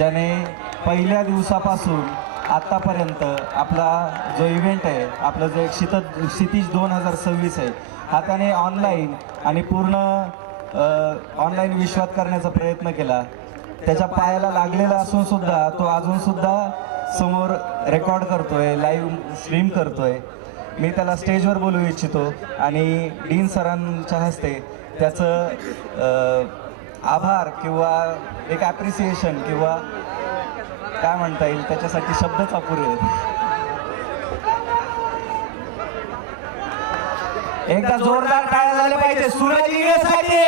ज्याने पहिल्या दिवसापासून आत्तापर्यंत आपला जो इव्हेंट आहे, आपलं जो एक क्षितिज 2026 आहे, हा त्याने ऑनलाईन आणि पूर्ण ऑनलाईन विश्वात करण्याचा प्रयत्न केला. त्याच्या पायाला लागलेला असून सुद्धा तो अजून सुद्धा समोर रेकॉर्ड करतोय, लाईव्ह स्ट्रीम करतोय. मी त्याला स्टेजवर बोलवू इच्छितो आणि डीन सरांच्या हस्ते त्याचं आभार किंवा एक ॲप्रिसिएशन किंवा काय म्हणता येईल त्याच्यासाठी शब्दच अपुरे आहेत. एकदा जोरदार टाळ्या झाल्या पाहिजे सूरज इंगळेसाठी.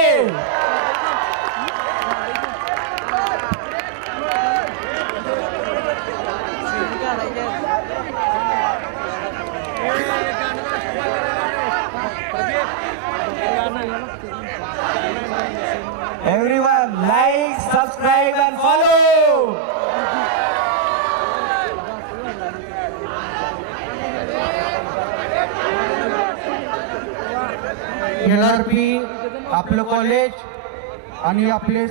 Everyone like, subscribe and follow. LRP आपलं कॉलेज आणि आपले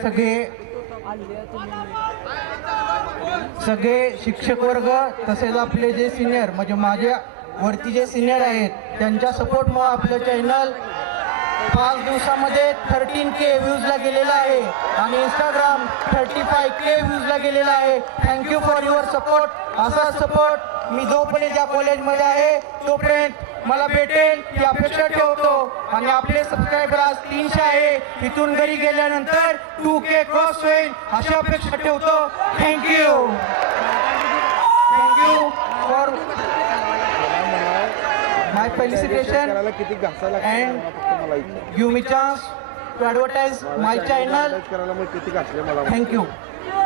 सगळे शिक्षक वर्ग तसेच आपले जे सिनियर म्हणजे माझ्या वरती जे सिनियर आहेत त्यांच्या सपोर्टमुळे आपलं चॅनल 5 दिवसामध्ये 13K व्ह्यूजला गेलेला आहे आणि इंस्टाग्राम 35K व्ह्यूजला गेलेला आहे. Thank you for your support. असा सपोर्ट मी जोपर्यंत या कॉलेजमध्ये आहे तोपर्यंत मला भेटेल ही अपेक्षा ठेवतो. आणि आपले सबस्क्रायबर आज 300 आहे, इथून घरी गेल्यानंतर 2K क्रॉस होईल अशी अपेक्षा ठेवतो. Thank you for my felicitation and give me chance to advertise my channel. Thank you.